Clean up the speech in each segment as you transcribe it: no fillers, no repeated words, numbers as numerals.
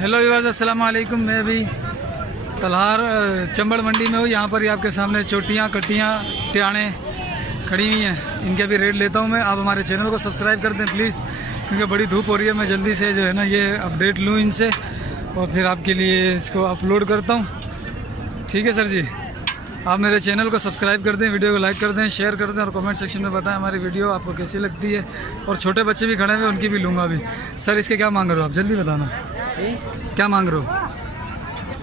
Hello viewers, अस्सलाम वालेकुम। मैं अभी तलहार चंबड़ मंडी में हूँ। यहाँ पर ही आपके सामने चोटियाँ, कट्टियाँ, टियाने खड़ी हुई हैं। इनके भी रेट लेता हूँ मैं। आप हमारे चैनल को सब्सक्राइब कर दें प्लीज़, क्योंकि बड़ी धूप हो रही है। मैं जल्दी से जो है ना ये अपडेट लूँ इनसे और फिर आपके लिए इसको अपलोड करता हूँ। ठीक है सर जी, आप मेरे चैनल को सब्सक्राइब कर दें, वीडियो को लाइक कर दें, शेयर कर दें और कमेंट सेक्शन में बताएं हमारी वीडियो आपको कैसी लगती है। और छोटे बच्चे भी खड़े हुए, उनकी भी लूँगा अभी। सर इसके क्या मांग रहे हो आप, जल्दी बताना। क्या मांग रहे हो?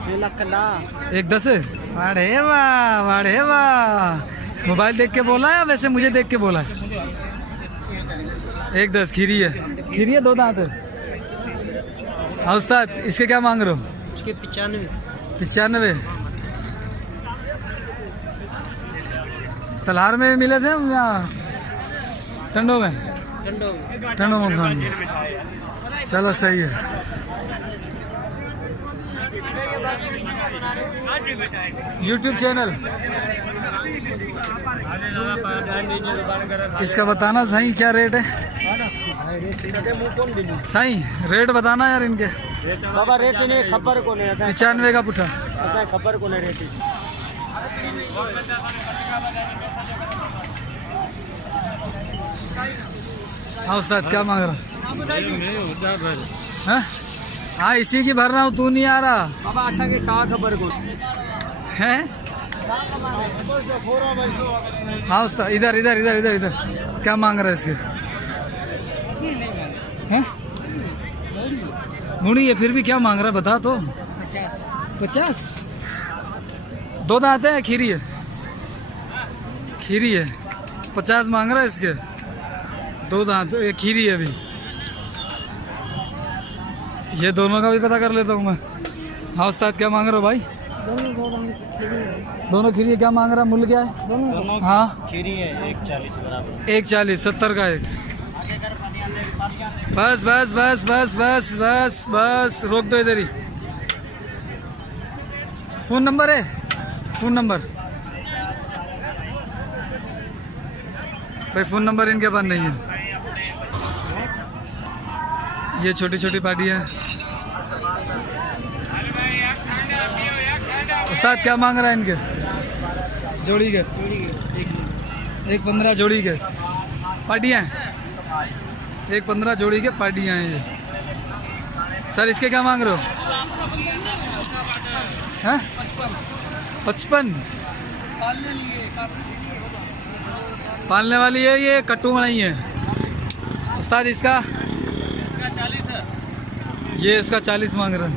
1,10 है। वाड़े वाह, वाड़े वाह। मोबाइल देख के बोला है वैसे मुझे देख के बोला है? 1,10 खीरी है। खीरी है, 2 दांत है। हाँ उस्ताद, इसके क्या मांग रहे हो? इसके 95। तलहार में मिले थे हम, यहाँ टंडो में। टंडो में चलो सही है। यूट्यूब चैनल इसका बताना सही, क्या रेट है सही? रेट बताना यार इनके। बाबा रेट नहीं खबर को नहीं 95 का पुट्ठा। खबर को नहीं रेट। हाँ उस्ताद, क्या मांग रहा? हाँ इसी की भर रहा हूँ, तू नहीं आ रहा। बाबा अच्छा के कहा खबर को है? हाँ उस्ताद, इधर इधर इधर इधर इधर। क्या मांग रहा है इसके? हैं? मुड़ी है फिर भी क्या मांग रहा है, बता तो। 50। 2 दांत है, खीरी है। खीरी है, 50 मांग रहा है इसके। 2 दांत, ये खीरी है अभी। ये दोनों का भी पता कर लेता हूँ मैं। हाँ उस्ताद, क्या मांग रहे हो भाई? दोनों खीरी है। क्या मांग रहा है, मूल्य क्या है? हाँ खीरी है 140 बराबर। 140, 70 का एक। बस बस बस बस बस बस बस, रोक दो इधर ही। फोन नंबर है? फोन नंबर भाई, फोन नंबर इनके पास नहीं है। ये छोटी छोटी पार्टी है। उस्ताद क्या मांग रहा है इनके? जोड़ी के 1,15 जोड़ी के पार्टियाँ हैं। 1,15 जोड़ी के पार्टियाँ हैं ये। सर इसके क्या मांग रहे हो? हैं? 55 पालने वाली है ये, कट्टू बनाई है। उस्ताद इसका? ये इसका 40 मांग रहा है।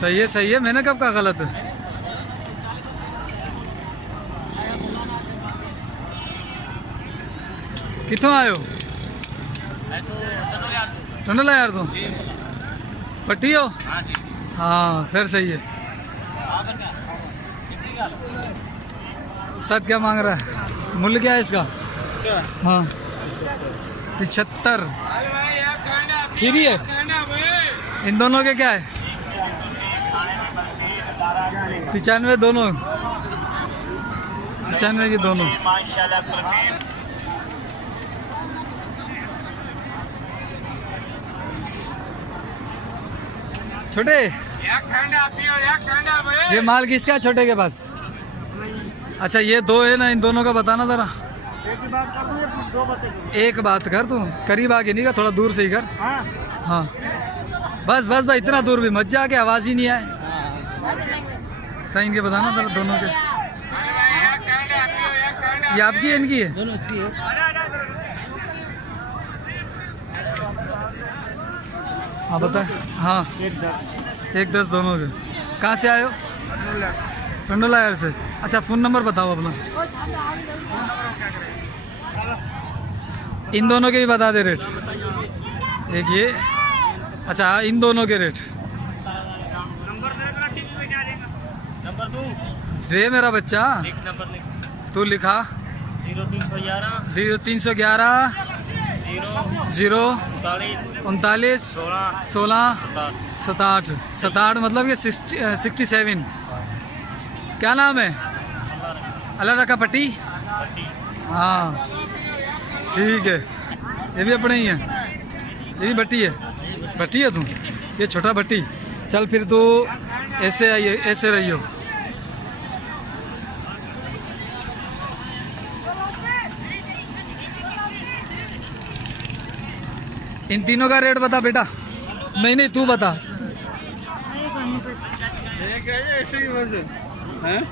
सही है सही है, मैंने कब कहा गलत है? कितों आयो? टंडला यार तुम पट्टी हो? हाँ फिर सही है। सद क्या मांग रहा है, मूल्य क्या है इसका? हाँ 75 खीरी है। इन दोनों के क्या है? 95 दोनों, 95 की दोनों। छोटे ये माल किसका है छोटे के पास? अच्छा ये 2 है ना, इन दोनों का बताना जरा। एक बात कर, तू करीब आके नहीं कर, थोड़ा दूर से ही कर। हाँ बस बस भाई, इतना दूर भी मत जा के आवाज ही नहीं आए। सही इनके बताना जरा, दोनों के। ये आपकी है इनकी है? दोनों इसकी है। हाँ बता। हाँ 1,10 दोनों के। कहाँ से आए हो? टंडोला यार से। अच्छा फ़ोन नंबर बताओ अपना। इन दोनों के भी बता दे रेट। एक ये, अच्छा इन दोनों के रेट दे मेरा बच्चा। तू लिखा 0311 0 39 16 67। 67 मतलब ये 67। क्या नाम है? अल्लाह रखा पट्टी। हाँ ठीक है, ये भी अपने ही है। ये भी भट्टी है? भट्टी है तू? ये छोटा भट्टी। चल फिर तो ऐसे आइए, ऐसे रहियो। इन तीनों का रेट बता बेटा। नहीं तू बता।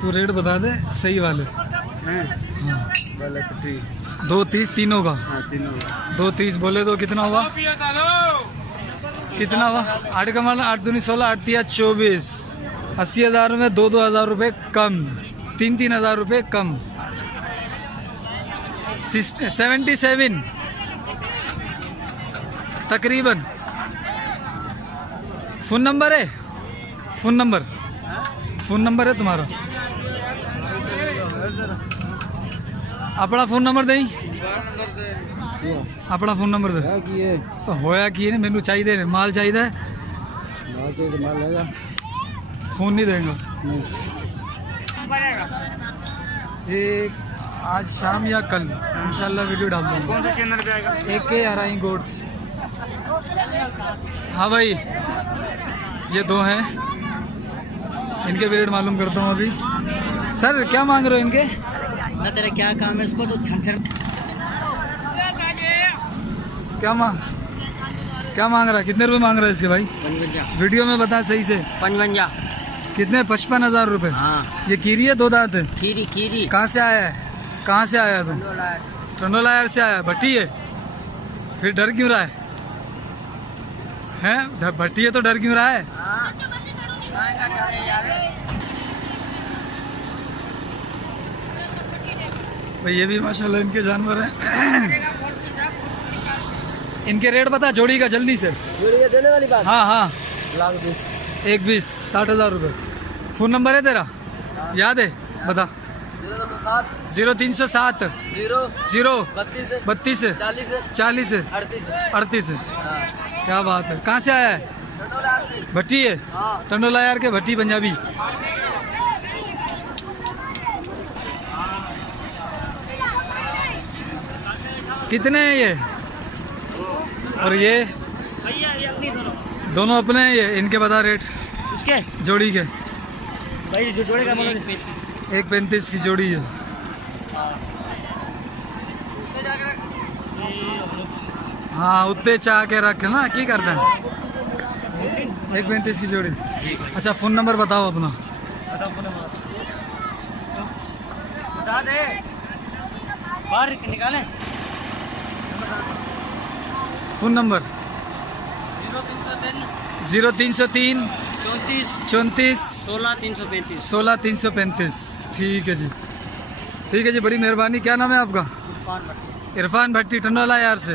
तू रेट बता दे सही वाले। हाँ। 230 तीनों का? हाँ, तीनों का 230 बोले तो कितना हुआ? कितना हुआ? 8 का माल 8 दूनी 16, 8 तिया 24। 80,000 में 2,000 रुपये कम, 3,000 रुपये कम। 77 तकरीबन। फ़ोन नंबर है? फ़ोन नंबर है तुम्हारा? अपना फ़ोन नंबर दें। अपना फ़ोन नंबर दे। तो होया कि नहीं, मैनू चाहिए माल चाहिए। फ़ोन नहीं देंगे एक आज शाम या कल इंशाल्लाह वीडियो डाल दूँगा। कौन सा चैनल पे आएगा? AK आराई गोड्स। हाँ भाई, ये 2 हैं, इनके भी रेट मालूम करता हूँ अभी। सर क्या मांग रहे हो इनके? ना तेरा क्या काम है इसको तो छन क्या मांग रहा है? कितने रुपए मांग रहा है इसके भाई? 55। वीडियो में बता सही से। 55। कितने? 55,000 रुपए। हाँ। ये कीरी है 2 दांत है? खीरी। कहाँ से आया है? कहाँ से आया तुम? टंडोलायर से आया। भट्टी है? फिर डर क्यों रहा है? हैं? भट्टी है तो डर क्यों रहा है? भाई ये भी माशाल्लाह इनके जानवर हैं। इनके रेट बता जोड़ी का जल्दी से। देने वाली बात? हाँ। लाख 1,20 60,000 रुपये। फ़ोन नंबर है तेरा? याद है? बता। 0307 0 32 40 38। क्या बात है। कहाँ से आया है? भट्टी है? टंडोलायर के भट्टी पंजाबी। कितने हैं ये? और ये दोनों अपने हैं ये? इनके बता रेट इसके जोड़ी के। भाई जो जोड़े का मतलब 1,35 की जोड़ी है। हाँ उत्ते चाह के रख ना की करते हैं। 1,35 की जोड़ी। अच्छा फ़ोन नंबर बताओ अपना। बता दे बाहर निकालें। Phone number 0303 34 16 335। ठीक है जी, बड़ी मेहरबानी। क्या नाम है आपका? इरफान भट्टी टंडोलायर से।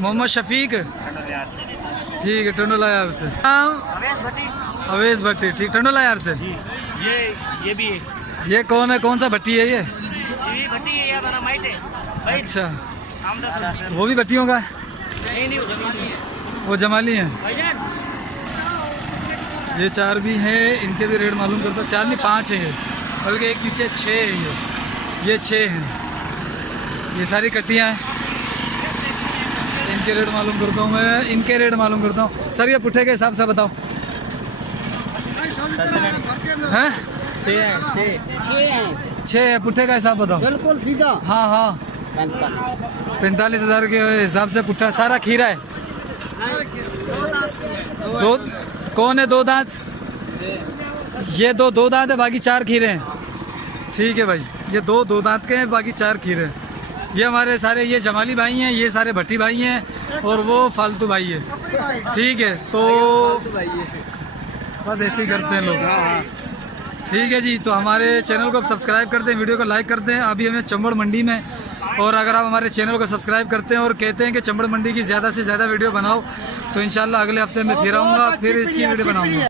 मोहम्मद शफीक। ठीक है टंडोलायर से। अवेश भट्टी। ठीक टंडोलायर से। ये भी है। ये कौन है? कौन सा भट्टी है ये? भट्टी है, ये हमारा माइट है। अच्छा वो भी भट्टियों का है? नहीं वो जमाली हैं। ये 4 भी हैं, इनके भी रेट मालूम करता हूँ। 4 नहीं 5 है ये, बल्कि एक पीछे 6 है। ये 6 हैं। ये सारी कट्टियाँ हैं। इनके रेट मालूम करता हूँ मैं। इनके रेट मालूम करता हूँ। सर ये पुट्ठे के हिसाब से बताओ। हैं? 6 है। पुट्ठे का हिसाब बताओ। बिल्कुल सीधा। हाँ 45,000 के हिसाब से पुट्ठा। सारा खीरा है। दो कौन है? 2 दांत। ये दो दांत है, बाकी 4 खीरे हैं। ठीक है भाई, ये 2 दांत के हैं, बाकी 4 खीरे हैं। ये हमारे सारे ये जमाली भाई हैं, ये सारे भट्टी भाई हैं, और वो फालतू भाई है। ठीक है तो बस ऐसे ही करते हैं लोग। ठीक है जी, तो हमारे चैनल को सब्सक्राइब करते हैं, वीडियो को लाइक करते हैं। अभी हमें चंबड़ मंडी में, और अगर आप हमारे चैनल को सब्सक्राइब करते हैं और कहते हैं कि चंबड़ मंडी की ज़्यादा से ज़्यादा वीडियो बनाओ, तो इंशाल्लाह अगले हफ्ते में फिर आऊँगा, फिर इसकी वीडियो बनाऊँगा।